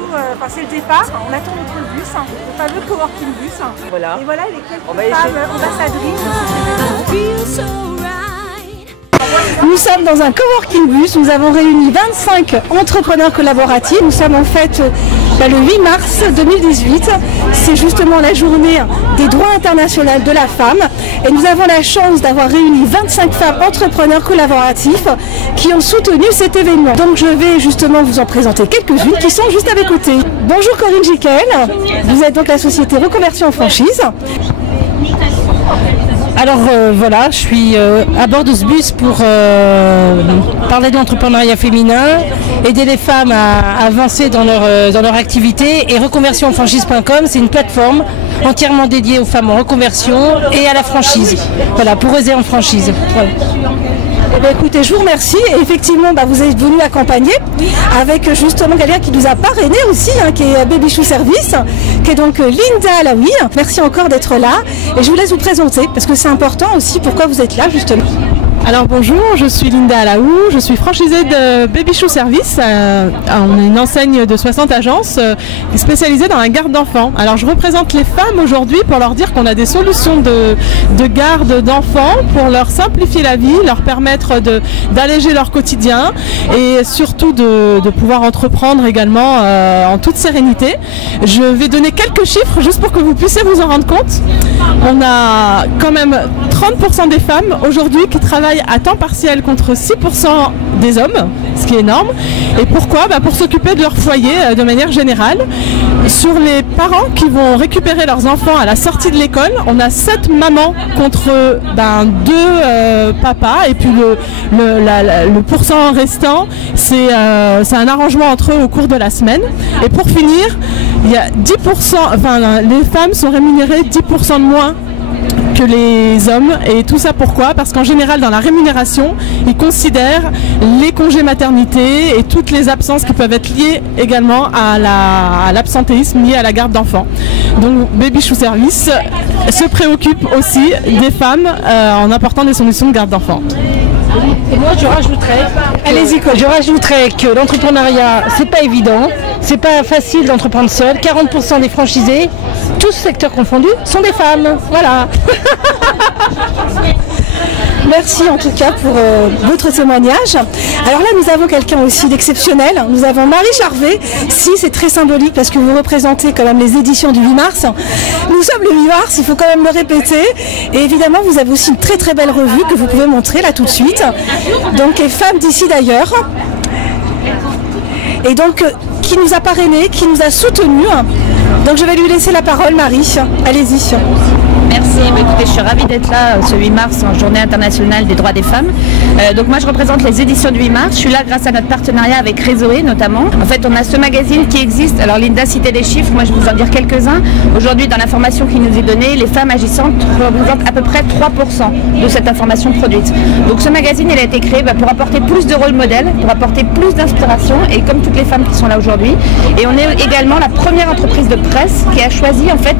toujours, c'est le départ. On attend notre bus, le fameux coworking bus. Voilà. Et voilà les quelques femmes ambassadrices. Nous sommes dans un coworking bus, nous avons réuni 25 entrepreneurs collaboratifs. Nous sommes en fait le 8 mars 2018, c'est justement la journée des droits internationaux de la femme et nous avons la chance d'avoir réuni 25 femmes entrepreneurs collaboratifs qui ont soutenu cet événement. Donc je vais justement vous en présenter quelques-unes qui sont juste à mes côtés. Bonjour Corinne Jiquel, vous êtes donc la société Reconversion en franchise. Alors voilà, je suis à bord de ce bus pour parler de l'entrepreneuriat féminin, aider les femmes à avancer dans leur activité. Et reconversionfranchise.com, c'est une plateforme entièrement dédiée aux femmes en reconversion et à la franchise. Voilà, pour oser en franchise. Voilà. Eh bien, écoutez, je vous remercie. Et effectivement, vous êtes venu accompagner avec justement quelqu'un qui nous a parrainé aussi, qui est Baby Chou Service, qui est donc Linda Alaoui. Merci encore d'être là. Et je vous laisse vous présenter parce que c'est important aussi pourquoi vous êtes là justement. Alors bonjour, je suis Linda Alaou, je suis franchisée de Baby Chou Service. On est une enseigne de 60 agences spécialisée dans la garde d'enfants. Alors je représente les femmes aujourd'hui pour leur dire qu'on a des solutions de garde d'enfants pour leur simplifier la vie, leur permettre d'alléger leur quotidien et surtout de pouvoir entreprendre également en toute sérénité. Je vais donner quelques chiffres juste pour que vous puissiez vous en rendre compte. On a quand même 30% des femmes aujourd'hui qui travaillent à temps partiel contre 6% des hommes, ce qui est énorme. Et pourquoi ? Pour s'occuper de leur foyer de manière générale. Sur les parents qui vont récupérer leurs enfants à la sortie de l'école, on a 7 mamans contre 2 papas. Et puis le pourcent restant, c'est un arrangement entre eux au cours de la semaine. Et pour finir, il y a 10%, les femmes sont rémunérées 10% de moins que les hommes. Et tout ça pourquoi ? Parce qu'en général dans la rémunération ils considèrent les congés maternité et toutes les absences qui peuvent être liées également à l'absentéisme lié à la garde d'enfants. Donc Baby Chou Service se préoccupe aussi des femmes en apportant des solutions de garde d'enfants. Et moi je rajouterais que l'entrepreneuriat c'est pas évident, c'est pas facile d'entreprendre seul. 40% des franchisés, tous secteurs confondus, sont des femmes. Voilà. Merci en tout cas pour votre témoignage. Alors là nous avons quelqu'un aussi d'exceptionnel. Nous avons Marie Charvet. Si c'est très symbolique parce que vous représentez quand même les éditions du 8 mars. Nous sommes le 8 mars, il faut quand même le répéter. Et évidemment vous avez aussi une très très belle revue que vous pouvez montrer là tout de suite. Donc les femmes d'ici d'ailleurs. Et donc qui nous a parrainé, qui nous a soutenus. Donc je vais lui laisser la parole Marie. Allez-y. Merci, écoutez, je suis ravie d'être là ce 8 mars en journée internationale des droits des femmes. Donc moi je représente les éditions du 8 mars, je suis là grâce à notre partenariat avec Réseaué notamment. En fait on a ce magazine qui existe, alors Linda citait des chiffres, moi je vais vous en dire quelques-uns. Aujourd'hui dans l'information qui nous est donnée, les femmes agissantes représentent à peu près 3% de cette information produite. Donc ce magazine il a été créé pour apporter plus de rôle modèle, pour apporter plus d'inspiration et comme toutes les femmes qui sont là aujourd'hui. Et on est également la première entreprise de presse qui a choisi en fait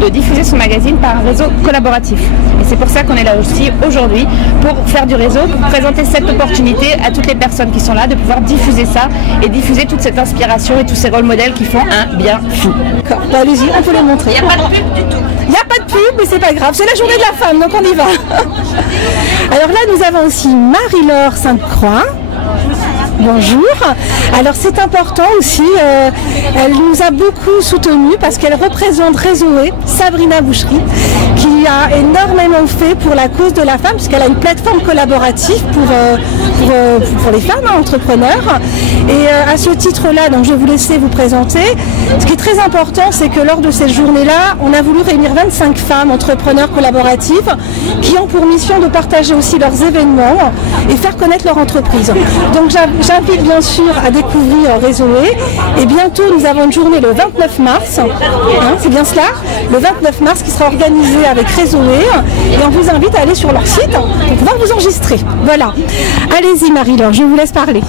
de diffuser son magazine par un réseau collaboratif. Et c'est pour ça qu'on est là aussi aujourd'hui, pour faire du réseau, pour présenter cette opportunité à toutes les personnes qui sont là, de pouvoir diffuser ça et diffuser toute cette inspiration et tous ces rôles modèles qui font un bien fou. D'accord, allez-y, on peut le montrer. Il n'y a pas de pub du tout. Il n'y a pas de pub, mais c'est pas grave, c'est la journée de la femme, donc on y va. Alors là, nous avons aussi Marie-Laure Sainte-Croix. Bonjour. Alors c'est important aussi, elle nous a beaucoup soutenus parce qu'elle représente Réseaué, Sabrina Boucherie, qui a énormément fait pour la cause de la femme, puisqu'elle a une plateforme collaborative pour les femmes entrepreneurs. Et à ce titre-là, donc je vais vous laisser vous présenter. Ce qui est très important, c'est que lors de cette journée-là, on a voulu réunir 25 femmes entrepreneurs collaboratives qui ont pour mission de partager aussi leurs événements et faire connaître leur entreprise. Donc j'invite bien sûr à découvrir Réseaué et bientôt nous avons une journée le 29 mars, c'est bien cela, le 29 mars qui sera organisée avec Réseaué et on vous invite à aller sur leur site pour pouvoir vous enregistrer. Voilà. Allez-y Marie-Laure, je vous laisse parler.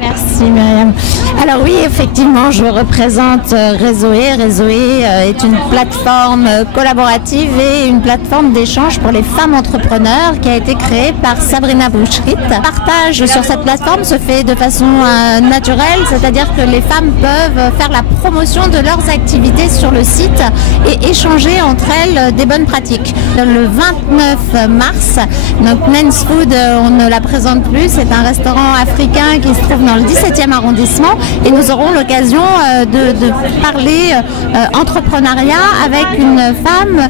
Merci Myriam. Alors oui, effectivement, je représente Réseaué. Réseaué est une plateforme collaborative et une plateforme d'échange pour les femmes entrepreneurs qui a été créée par Sabrina Boucherit. Le partage sur cette plateforme se fait de façon naturelle, c'est-à-dire que les femmes peuvent faire la promotion de leurs activités sur le site et échanger entre elles des bonnes pratiques. Le 29 mars, donc Men's Food, on ne la présente plus, c'est un restaurant africain qui se trouve dans le 17e arrondissement. Et nous aurons l'occasion de parler entrepreneuriat avec une femme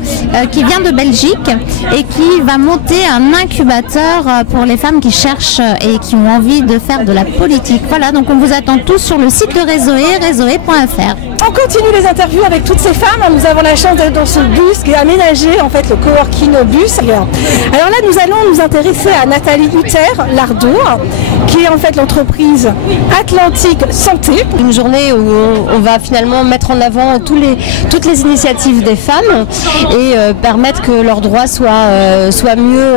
qui vient de Belgique et qui va monter un incubateur pour les femmes qui cherchent et qui ont envie de faire de la politique. Voilà, donc on vous attend tous sur le site de Réseaué, réseaué.fr. On continue les interviews avec toutes ces femmes. Nous avons la chance d'être dans ce bus qui est aménagé, en fait, le coworking bus. Alors là, nous allons nous intéresser à Nathalie Hutter-Lardot, qui est en fait l'entreprise Atlantique Santé. Une journée où on va finalement mettre en avant toutes les initiatives des femmes et permettre que leurs droits soient mieux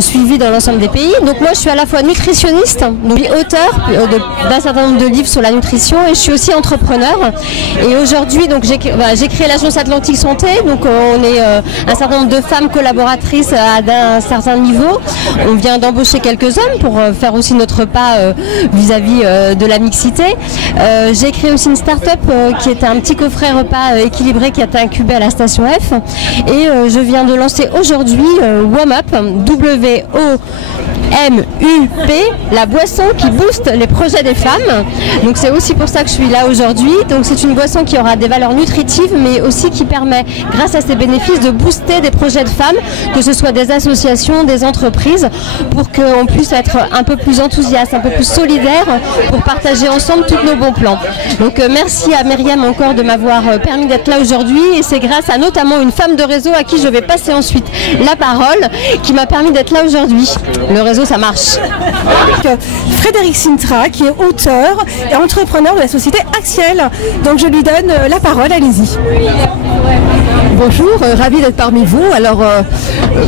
suivis dans l'ensemble des pays. Donc moi, je suis à la fois nutritionniste, donc auteure d'un certain nombre de livres sur la nutrition, et je suis aussi entrepreneur. Et aujourd'hui, donc j'ai créé l'agence Atlantique Santé. Donc on est un certain nombre de femmes collaboratrices d'un certain niveau. On vient d'embaucher quelques hommes pour faire aussi notre pas vis-à-vis de la mixité. J'ai créé aussi une start-up qui est un petit coffret repas équilibré qui a été incubé à la station F. Et je viens de lancer aujourd'hui WOMUP, W-O-M-U-P, la boisson qui booste les projets des femmes. Donc c'est aussi pour ça que je suis là aujourd'hui. Donc c'est une boisson qui aura des valeurs nutritives, mais aussi qui permet, grâce à ses bénéfices, de booster des projets de femmes, que ce soit des associations, des entreprises, pour qu'on puisse être un peu plus enthousiaste, un peu plus solidaire, pour partager ensemble tous nos bons plans. Donc merci à Myriam encore de m'avoir permis d'être là aujourd'hui, et c'est grâce à notamment une femme de réseau à qui je vais passer ensuite la parole, qui m'a permis d'être là aujourd'hui. Le réseau, ça marche. Frédéric Sintra, qui est auteur et entrepreneur de la société Axiel. Donc je lui donne la parole, allez-y. Bonjour, ravi d'être parmi vous. Alors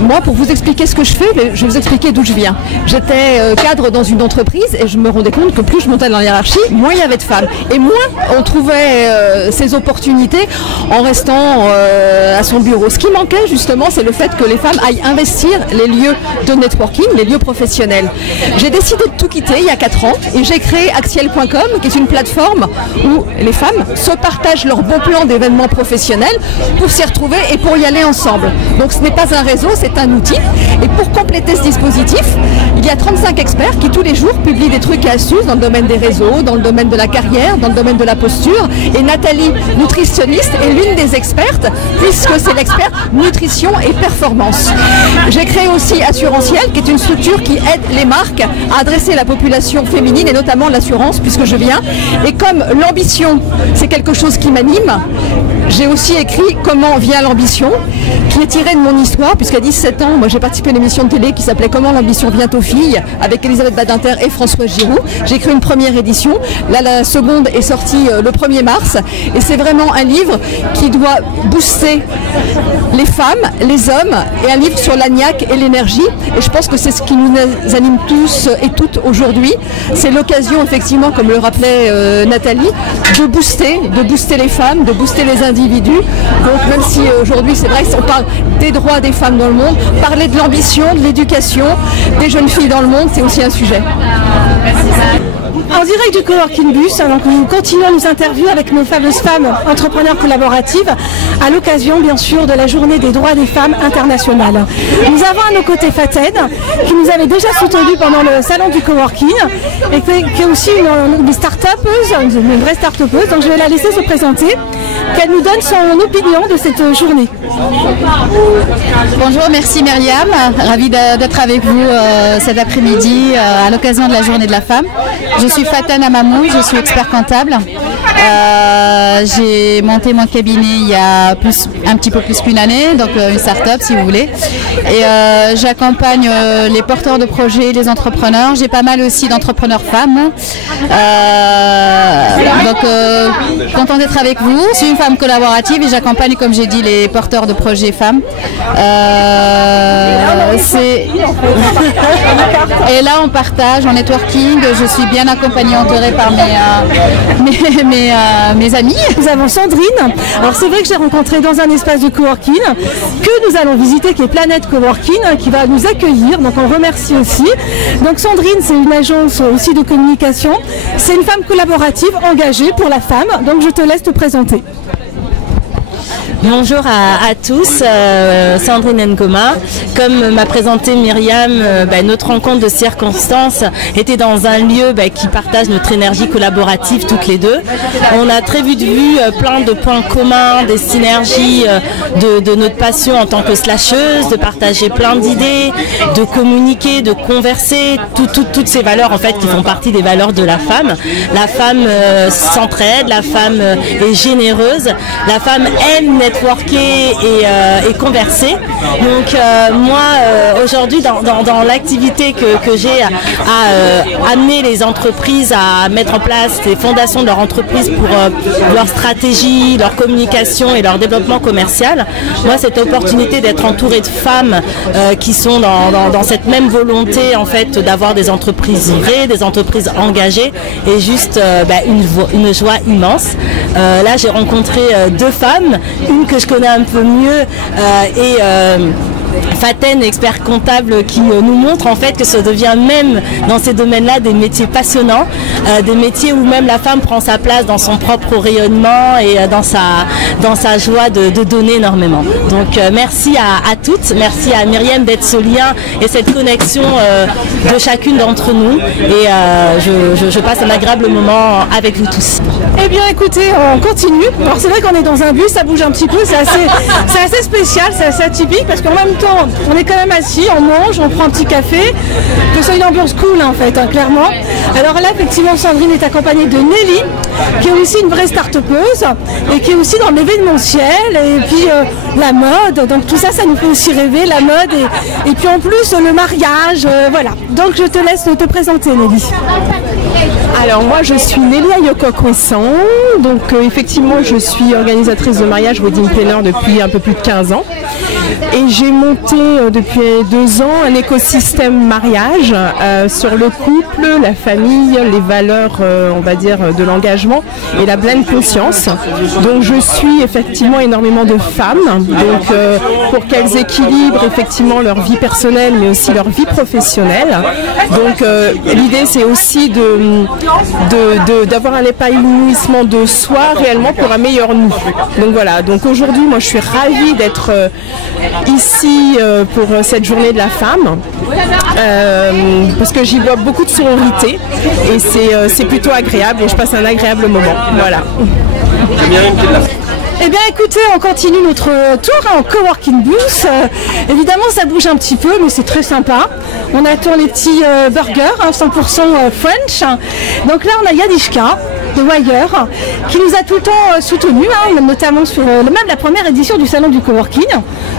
moi, pour vous expliquer ce que je fais, je vais vous expliquer d'où je viens. J'étais cadre dans une entreprise et je me rendais compte que plus je montais dans la hiérarchie, moins il y avait de femmes. Et moins on trouvait ces opportunités en restant à son bureau. Ce qui manquait justement, c'est le fait que les femmes aillent investir les lieux de networking, les lieux professionnels. J'ai décidé de tout quitter il y a 4 ans et j'ai créé Axiel.com, qui est une plateforme où les femmes se partagent leurs bons plans d'événements professionnels pour s'y retrouver et pour y aller ensemble. Donc ce n'est pas un réseau, c'est un outil. Et pour compléter ce dispositif, il y a 35 experts qui tous les jours publient des trucs et astuces dans le domaine des réseaux, dans le domaine de la carrière, dans le domaine de la posture. Et Nathalie, nutritionniste, est l'une des expertes, puisque c'est l'expert nutrition et performance. J'ai créé aussi Assurantiel, qui est une structure qui aide les marques à adresser la population féminine et notamment l'assurance, puisque je viens. Et comme l'ambition, c'est quelque chose qui m'anime, j'ai aussi écrit Comment vient l'ambition, qui est tiré de mon histoire, puisqu'à 17 ans, moi j'ai participé à une émission de télé qui s'appelait Comment l'ambition vient aux filles, avec Elisabeth Badinter et François Giroud. J'ai écrit une première édition, là la seconde est sortie le 1er mars, et c'est vraiment un livre qui doit booster les femmes, les hommes, et un livre sur l'agnac et l'énergie, et je pense que c'est ce qui nous anime tous et toutes aujourd'hui. C'est l'occasion, effectivement, comme le rappelait Nathalie, de booster les femmes, de booster les individus. Donc même si aujourd'hui c'est vrai qu'on parle des droits des femmes dans le monde, parler de l'ambition, de l'éducation des jeunes filles dans le monde, c'est aussi un sujet. En direct du coworking bus, donc nous continuons nos interviews avec nos fameuses femmes entrepreneurs collaboratives à l'occasion bien sûr de la journée des droits des femmes internationales. Nous avons à nos côtés Faten, qui nous avait déjà soutenus pendant le salon du coworking et qui est aussi une start-upeuse, une vraie start-upeuse, donc je vais la laisser se présenter, qu'elle nous donne son opinion de cette journée. Bonjour, merci Myriam, ravie d'être avec vous cet après-midi à l'occasion de la journée de la femme. Je suis Faten Amamou, je suis expert comptable. J'ai monté mon cabinet il y a un petit peu plus qu'une année, donc une start-up si vous voulez. Et j'accompagne les porteurs de projets, les entrepreneurs. J'ai pas mal aussi d'entrepreneurs femmes. Donc, contente d'être avec vous. Je suis une femme collaborative et j'accompagne, comme j'ai dit, les porteurs de projets femmes. Et là, on partage en networking. Je suis bien accompagnée, entourée par mes amis. Nous avons Sandrine. Alors c'est vrai que j'ai rencontré dans un espace de coworking que nous allons visiter, qui est Planète Coworking, qui va nous accueillir. Donc on remercie aussi. Donc Sandrine, c'est une agence aussi de communication. C'est une femme collaborative engagée pour la femme. Donc je te laisse te présenter. Bonjour à tous, Sandrine Ngoma. Comme m'a présenté Myriam, notre rencontre de circonstances était dans un lieu qui partage notre énergie collaborative toutes les deux. On a très vite vu plein de points communs, des synergies de notre passion en tant que slasheuse, de partager plein d'idées, de communiquer, de converser, toutes ces valeurs en fait qui font partie des valeurs de la femme. La femme s'entraide, la femme est généreuse, la femme aime networker et converser. Donc moi aujourd'hui dans l'activité que j'ai à amener les entreprises à mettre en place des fondations de leur entreprise pour leur stratégie, leur communication et leur développement commercial, moi cette opportunité d'être entourée de femmes qui sont dans cette même volonté en fait d'avoir des entreprises vraies, des entreprises engagées est juste une joie immense. Là j'ai rencontré deux femmes, une que je connais un peu mieux et Faten, expert comptable, qui nous montre en fait que ça devient même dans ces domaines-là des métiers passionnants, des métiers où même la femme prend sa place dans son propre rayonnement et dans sa joie de donner énormément. Donc merci à toutes, merci à Myriam d'être ce lien et cette connexion de chacune d'entre nous et je passe un agréable moment avec vous tous. Eh bien écoutez, on continue. Alors c'est vrai qu'on est dans un bus, ça bouge un petit peu, c'est assez spécial, c'est assez atypique parce qu'en même temps on est quand même assis, on mange, on prend un petit café, que c'est une ambiance cool en fait, clairement. Alors là effectivement Sandrine est accompagnée de Nelly, qui est aussi une vraie start-upeuse et qui est aussi dans l'événementiel et puis la mode, donc tout ça, ça nous fait aussi rêver, la mode et puis en plus le mariage, voilà. Donc je te laisse te présenter Nelly. Alors moi je suis Nelly Ayoko-Kwesson, donc effectivement je suis organisatrice de mariage wedding planner depuis un peu plus de 15 ans et j'ai monté depuis 2 ans un écosystème mariage sur le couple, la famille, les valeurs on va dire de l'engagement et la pleine conscience. Donc je suis effectivement énormément de femmes donc pour qu'elles équilibrent effectivement leur vie personnelle mais aussi leur vie professionnelle. Donc l'idée c'est aussi d'avoir un épanouissement de soi réellement pour un meilleur nous. Donc voilà, donc aujourd'hui moi je suis ravie d'être ici pour cette journée de la femme parce que j'y vois beaucoup de sororité et c'est plutôt agréable et je passe un agréable moment. Voilà. Eh bien écoutez, on continue notre tour en coworking booth. Évidemment ça bouge un petit peu mais c'est très sympa. On attend les petits burgers 100% French. Donc là on a Yadishka de Wire qui nous a tout le temps soutenus, notamment sur même la première édition du salon du coworking.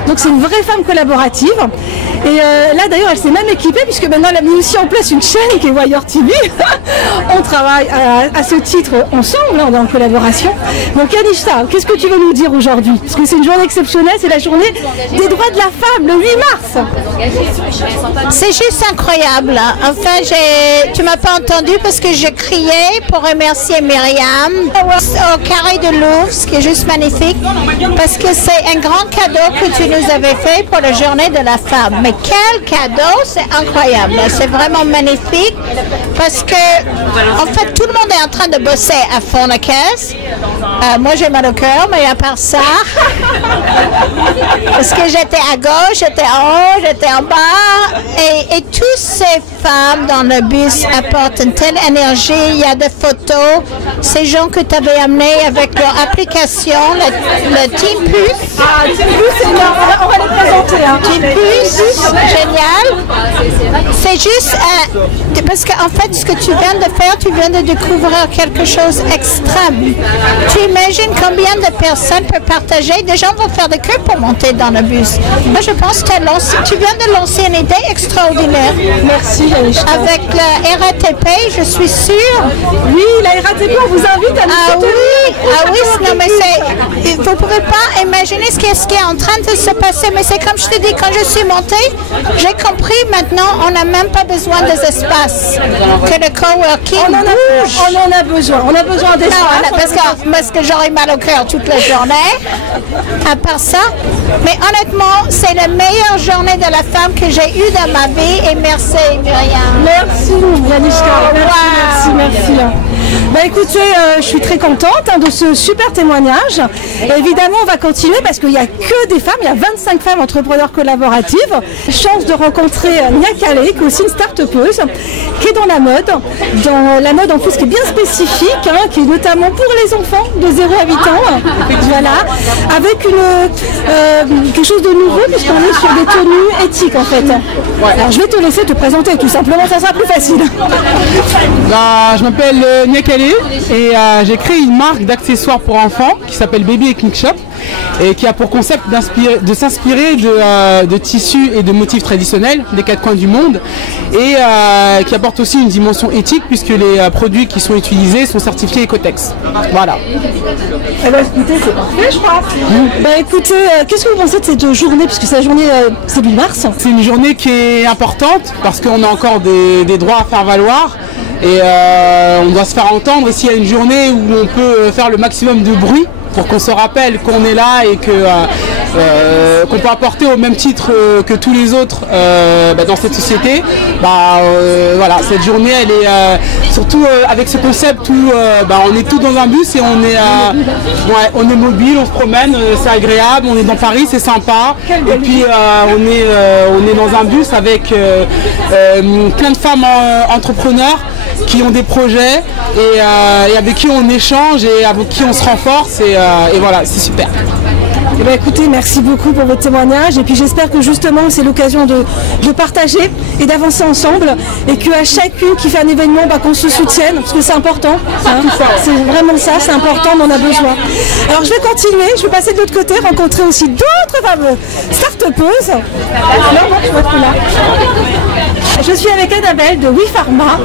Donc c'est une vraie femme collaborative. Et là d'ailleurs elle s'est même équipée puisque maintenant elle a mis aussi en place une chaîne qui est Wire TV. On travaille à ce titre ensemble, on est en collaboration. Donc Yadishka, qu'est-ce que tu veux nous dire aujourd'hui? Parce que c'est une journée exceptionnelle, c'est la journée des droits de la femme, le 8 mars. C'est juste incroyable. Enfin, tu m'as pas entendu parce que je criais pour remercier Myriam au Carré de Louvre, ce qui est juste magnifique, parce que c'est un grand cadeau que tu nous avais fait pour la journée de la femme. Mais quel cadeau, c'est incroyable. C'est vraiment magnifique parce que, en fait, tout le monde est en train de bosser à fond la caisse. Moi, j'ai mal au cœur, mais à part ça, parce que j'étais à gauche, j'étais en haut, j'étais en bas, et toutes ces femmes dans le bus apportent une telle énergie. Il y a des photos, ces gens que tu avais amenés avec leur application, le Team Puce. Ah, Team Puce, on va les présenter. Team Puce, génial. C'est juste, parce qu'en fait, ce que tu viens de faire, tu viens de découvrir quelque chose d'extrême. Tu imagines combien de personnes peuvent partager? Des gens vont faire des queues pour monter dans le bus. Moi, je pense que tu viens de lancer une idée extraordinaire. Merci. Yannichka. Avec la RATP, je suis sûre. Oui, la RATP, on vous invite à nous soutenir. Non mais c'est... Vous ne pouvez pas imaginer ce qui est en train de se passer, mais c'est comme je te dis, quand je suis montée, j'ai compris maintenant, on n'a même pas besoin des espaces, que le coworking bouge. On en a besoin, on a besoin d'espace. Parce que j'aurais mal au cœur toute la journée, à part ça. Mais honnêtement, c'est la meilleure journée de la femme que j'ai eue dans ma vie, et merci Myriam. Merci Yannichka, merci. Bah écoutez, je suis très contente de ce super témoignage. Et évidemment, on va continuer parce qu'il n'y a que des femmes, il y a 25 femmes entrepreneurs collaboratives. Chance de rencontrer Nia Calais, qui est aussi une start-upeuse, qui est dans la mode en plus qui est bien spécifique, qui est notamment pour les enfants de 0 à 8 ans. Voilà, avec quelque chose de nouveau puisqu'on est sur des tenues éthiques en fait. Alors je vais te laisser te présenter tout simplement, ça sera plus facile. Je m'appelle Nia Calais et j'ai créé une marque d'accessoires pour enfants qui s'appelle Baby Ethnic Shop et qui a pour concept de s'inspirer de tissus et de motifs traditionnels des 4 coins du monde et qui apporte aussi une dimension éthique puisque les produits qui sont utilisés sont certifiés Ecotex. Voilà. Eh ben, écoutez, c'est parfait je crois. Bah écoutez, qu'est-ce que vous pensez de cette journée, puisque c'est la journée, c'est 8 mars. C'est une journée qui est importante parce qu'on a encore des droits à faire valoir. Et on doit se faire entendre, et s'il y a une journée où on peut faire le maximum de bruit pour qu'on se rappelle qu'on est là et qu'on peut apporter au même titre que tous les autres dans cette société, voilà, cette journée elle est surtout avec ce concept où on est tous dans un bus et on est mobile, on se promène, c'est agréable, on est dans Paris, c'est sympa, et puis on est dans un bus avec plein de femmes entrepreneurs qui ont des projets et avec qui on échange et avec qui on se renforce et voilà, c'est super. Eh bien, écoutez, merci beaucoup pour votre témoignage et puis j'espère que justement c'est l'occasion de partager et d'avancer ensemble et qu'à chacune qui fait un événement, qu'on se soutienne parce que c'est important, c'est vraiment ça, c'est important, on en a besoin. Alors je vais continuer, je vais passer de l'autre côté, rencontrer aussi d'autres femmes start-upeuses. Je suis avec Annabelle de WePharma.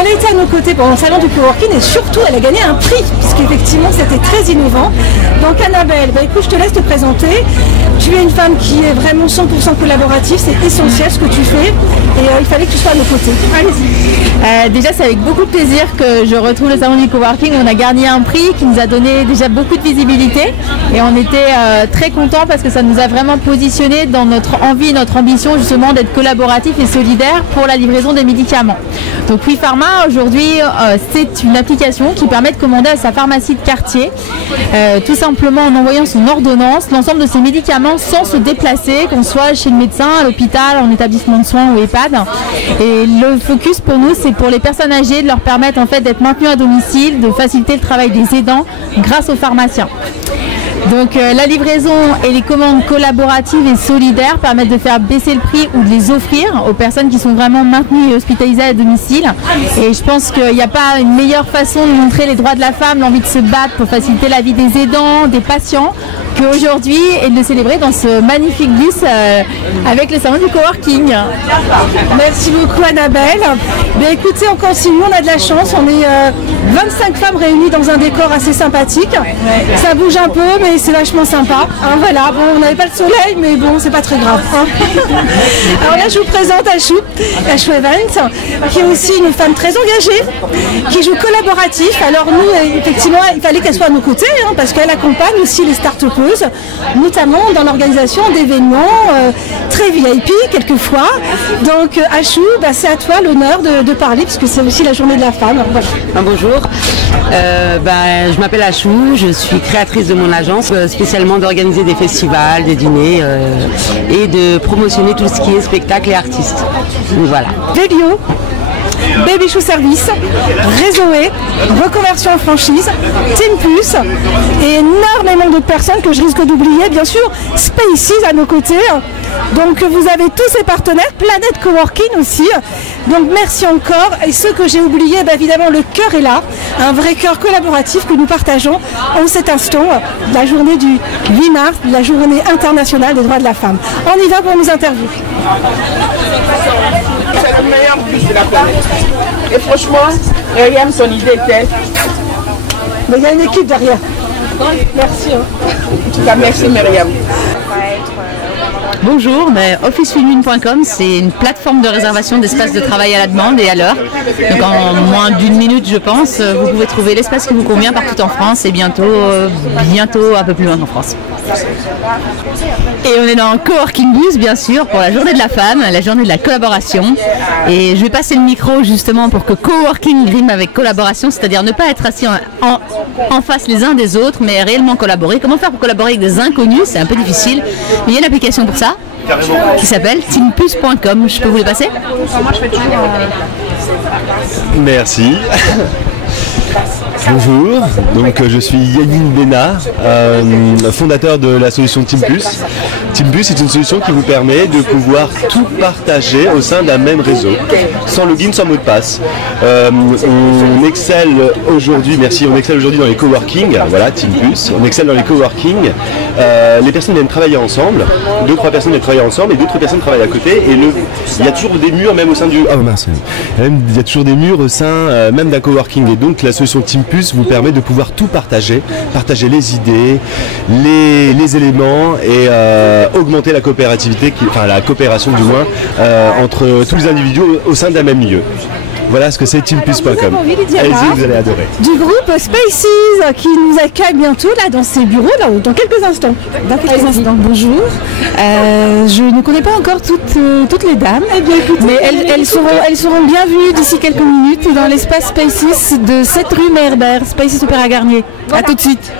Elle était à nos côtés pendant le salon du coworking et surtout elle a gagné un prix puisqu'effectivement c'était très innovant. Donc Annabelle, écoute, je te laisse te présenter. Tu es une femme qui est vraiment 100% collaborative, c'est essentiel ce que tu fais et il fallait que tu sois à nos côtés. Allez-y. Déjà c'est avec beaucoup de plaisir que je retrouve le salon du coworking. On a gagné un prix qui nous a donné déjà beaucoup de visibilité et on était très contents parce que ça nous a vraiment positionné dans notre envie, notre ambition justement d'être collaboratif et solidaire pour la livraison des médicaments. Donc WePharma aujourd'hui c'est une application qui permet de commander à sa pharmacie de quartier tout simplement en envoyant son ordonnance l'ensemble de ses médicaments sans se déplacer, qu'on soit chez le médecin, à l'hôpital, en établissement de soins ou EHPAD. Et le focus pour nous c'est pour les personnes âgées de leur permettre en fait d'être maintenues à domicile, de faciliter le travail des aidants grâce aux pharmaciens. Donc la livraison et les commandes collaboratives et solidaires permettent de faire baisser le prix ou de les offrir aux personnes qui sont vraiment maintenues et hospitalisées à domicile. Et je pense qu'il n'y a pas une meilleure façon de montrer les droits de la femme, l'envie de se battre pour faciliter la vie des aidants, des patients, qu'aujourd'hui et de le célébrer dans ce magnifique bus avec le salon du coworking. Merci beaucoup Annabelle. Mais écoutez, on continue, on a de la chance, on est 25 femmes réunies dans un décor assez sympathique. Ça bouge un peu mais c'est vachement sympa. Voilà, bon, on n'avait pas le soleil mais bon, c'est pas très grave. Alors là je vous présente Achou Evans, qui est aussi une femme très engagée, qui joue collaboratif. Alors nous, effectivement, il fallait qu'elle soit à nos côtés parce qu'elle accompagne aussi les start-upeuses, notamment dans l'organisation d'événements très VIP quelquefois. Donc Achou, c'est à toi l'honneur de parler puisque c'est aussi la journée de la femme. Voilà. Bonjour, je m'appelle Achou, je suis créatrice de mon agence, spécialement d'organiser des festivals, des dîners et de promotionner tout ce qui est spectacle et artistes. Donc voilà. Vélio, Baby Chou Service, Réseaué, Reconversion en franchise, Team Plus et énormément d'autres personnes que je risque d'oublier, bien sûr, Spaces à nos côtés. Donc vous avez tous ces partenaires, Planète Coworking aussi. Donc merci encore. Et ceux que j'ai oubliés, évidemment le cœur est là, un vrai cœur collaboratif que nous partageons en cet instant, la journée du 8 mars, la journée internationale des droits de la femme. On y va pour nos interviews. C'est le meilleur bus de la planète. Et franchement, Myriam, son idée était... Mais il y a une équipe derrière. Merci. En tout cas, merci Myriam. Bonjour, officefilmin.com, c'est une plateforme de réservation d'espaces de travail à la demande et à l'heure. Donc en moins d'une minute, je pense, vous pouvez trouver l'espace qui vous convient partout en France et bientôt un peu plus loin qu'en France. Et on est dans Coworking Bus, bien sûr, pour la journée de la femme, la journée de la collaboration. Et je vais passer le micro justement pour que Coworking rime avec collaboration, c'est-à-dire ne pas être assis en face les uns des autres, mais réellement collaborer. Comment faire pour collaborer avec des inconnus? C'est un peu difficile, mais il y a une application pour ça qui s'appelle teampus.com. Je peux vous les passer? Merci. Bonjour, donc je suis Yannick Bénard, fondateur de la solution Teampus. Teampus est une solution qui vous permet de pouvoir tout partager au sein d'un même réseau, sans login, sans mot de passe. On excelle aujourd'hui, dans les coworking, voilà Teampus, on excelle dans les coworking. Les personnes viennent travailler ensemble, 2-3 personnes viennent travailler ensemble et d'autres personnes travaillent à côté. Et il y a toujours des murs même au sein du... Il y a toujours des murs au sein même d'un coworking. Et donc la solution Teampus vous permet de pouvoir tout partager les idées, les éléments et augmenter la coopérativité, la coopération du moins, entre tous les individus au sein d'un même lieu. Voilà ce que c'est teampus.com. Allez-y, vous allez adorer. Du groupe Spaces qui nous accueille bientôt là dans ses bureaux, dans quelques instants. Bonjour. Je ne connais pas encore toutes les dames, mais elles seront bienvenues d'ici quelques minutes dans l'espace Spaces de 7 rue Meyerbert, Spaces Opéra Garnier. Voilà. A tout de suite.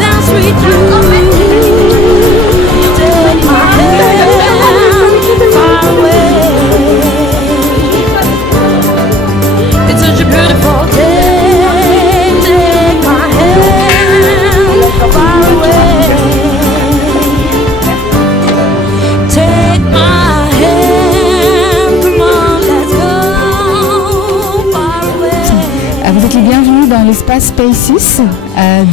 Dance with you. Take my hand far away. It's such a beautiful day. Take my hand far away. Take my hand, come on, let's go far away. Vous êtes les bienvenus dans l'espace Spaces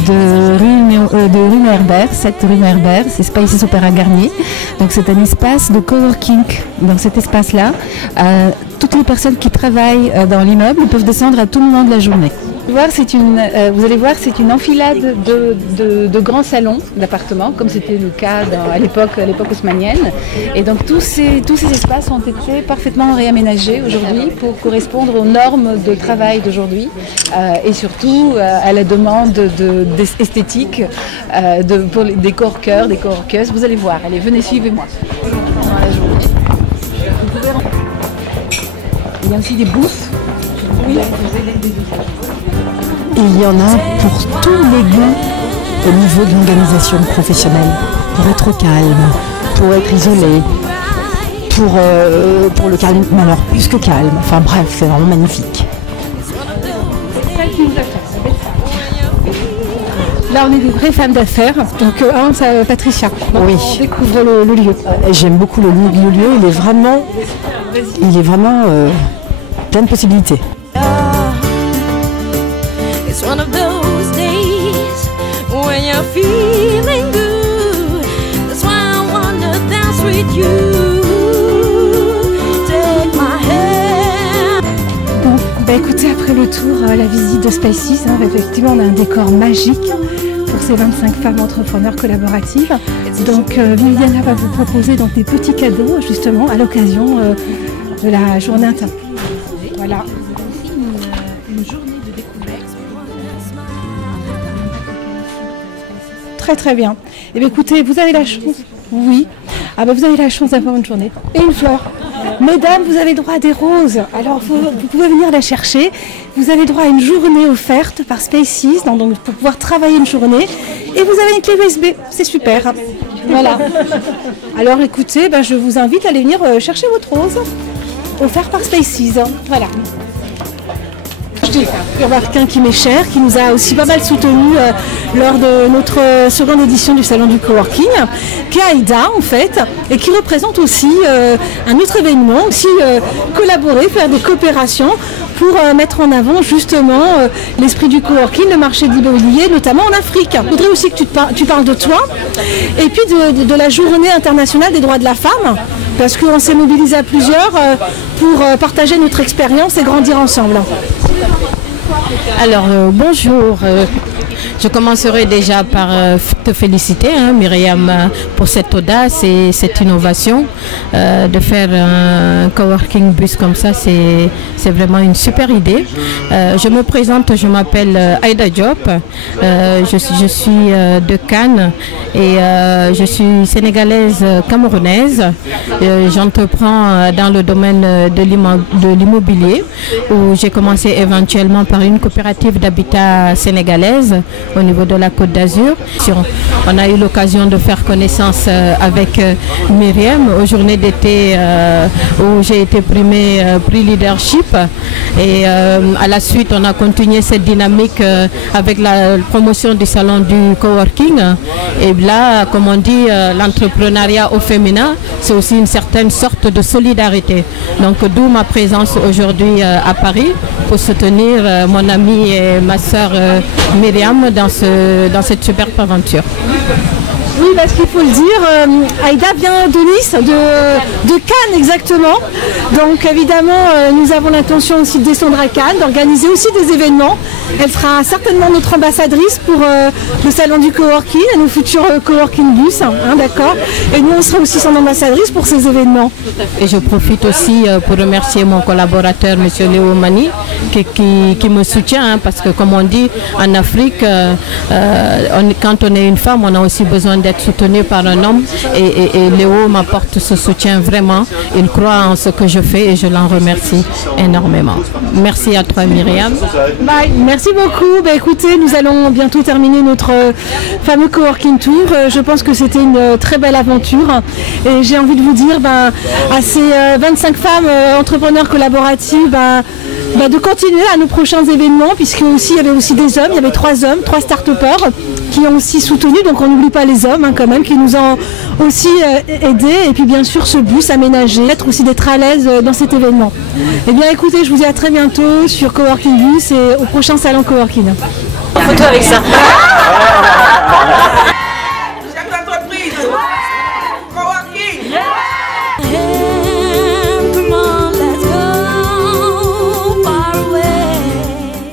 de rue Meyerbert, 7 rue Meyerbert, c'est Spaces Opéra Garnier. Donc c'est un espace de coworking. Dans cet espace-là, toutes les personnes qui travaillent dans l'immeuble peuvent descendre à tout moment de la journée. Vous allez voir, c'est une enfilade de grands salons d'appartements, comme c'était le cas à l'époque haussmannienne. Et donc tous ces espaces ont été parfaitement réaménagés aujourd'hui pour correspondre aux normes de travail d'aujourd'hui et surtout à la demande esthétique pour des coworkers, des coworkeuses. Vous allez voir, allez, venez, suivez-moi. Il y a aussi des booths. Oui. Et il y en a pour tous les goûts au niveau de l'organisation professionnelle. Pour être au calme, pour être isolé, pour le calme, mais alors plus que calme. Enfin bref, c'est vraiment magnifique. Là, on est des vraies femmes d'affaires. Donc, Patricia, oui. On découvre le lieu. J'aime beaucoup le lieu. Il est vraiment plein de possibilités. It's one of those days when you're feeling good. That's why I wanna dance with you. Take my hand. Bon, écoutez, après le tour, la visite de Spaces, effectivement, on a un décor magique pour ces 25 femmes entrepreneurs collaboratives. Donc, Viviana va vous proposer donc des petits cadeaux, justement, à l'occasion de la journée internationale. Voilà. Très bien. Et bien écoutez, vous avez la chance. Oui. Vous avez la chance d'avoir une journée et une fleur. Mesdames, vous avez droit à des roses. Alors vous pouvez venir la chercher. Vous avez droit à une journée offerte par Spaces, donc pour pouvoir travailler une journée. Et vous avez une clé USB. C'est super. Voilà. Alors écoutez, je vous invite à aller venir chercher votre rose offerte par Spaces. Voilà. Quelqu'un qui m'est cher, qui nous a aussi pas mal soutenu lors de notre seconde édition du salon du coworking, qui est Aïda en fait, et qui représente aussi un autre événement, aussi collaborer, faire des coopérations pour mettre en avant justement l'esprit du coworking, le marché de l'immobilier, notamment en Afrique. Je voudrais aussi que tu parles de toi et puis de la journée internationale des droits de la femme, parce qu'on s'est mobilisé à plusieurs pour partager notre expérience et grandir ensemble. Alors bonjour, je commencerai déjà par te féliciter Myriam pour cette audace et cette innovation. De faire un coworking bus comme ça, c'est vraiment une super idée. Je me présente, je m'appelle Aïda Diop, je suis de Cannes et je suis sénégalaise camerounaise. J'entreprends dans le domaine de l'immobilier où j'ai commencé éventuellement par une coopérative d'habitat sénégalaise au niveau de la Côte d'Azur. On a eu l'occasion de faire connaissance avec Myriam aux journées d'été où j'ai été primée prix leadership et à la suite on a continué cette dynamique avec la promotion du salon du coworking et là comme on dit l'entrepreneuriat au féminin c'est aussi une certaine sorte de solidarité, donc d'où ma présence aujourd'hui à Paris pour soutenir mon amie et ma sœur Myriam dans cette superbe aventure. Oui, parce qu'il faut le dire, Aïda vient de Nice, de Cannes exactement. Donc évidemment, nous avons l'intention aussi de descendre à Cannes, d'organiser aussi des événements. Elle sera certainement notre ambassadrice pour le salon du coworking et nos futurs coworking bus, d'accord. Et nous, on sera aussi son ambassadrice pour ces événements. Et je profite aussi pour remercier mon collaborateur, M. Léo Mani, qui me soutient, parce que comme on dit, en Afrique, quand on est une femme, on a aussi besoin d'être soutenu par un homme et Léo m'apporte ce soutien vraiment. Il croit en ce que je fais et je l'en remercie énormément. Merci à toi Myriam. Bye. Merci beaucoup. Écoutez, nous allons bientôt terminer notre fameux coworking tour. Je pense que c'était une très belle aventure et j'ai envie de vous dire à ces 25 femmes entrepreneurs collaboratives de continuer à nos prochains événements, puisque aussi il y avait aussi des hommes, il y avait 3 hommes, 3 start-upers qui ont aussi soutenu, donc on n'oublie pas les hommes quand même, qui nous ont aussi aidés, et puis bien sûr ce bus aménagé, d'être à l'aise dans cet événement. Eh bien écoutez, je vous dis à très bientôt sur Coworking Bus et au prochain salon Coworking. Photo avec ça.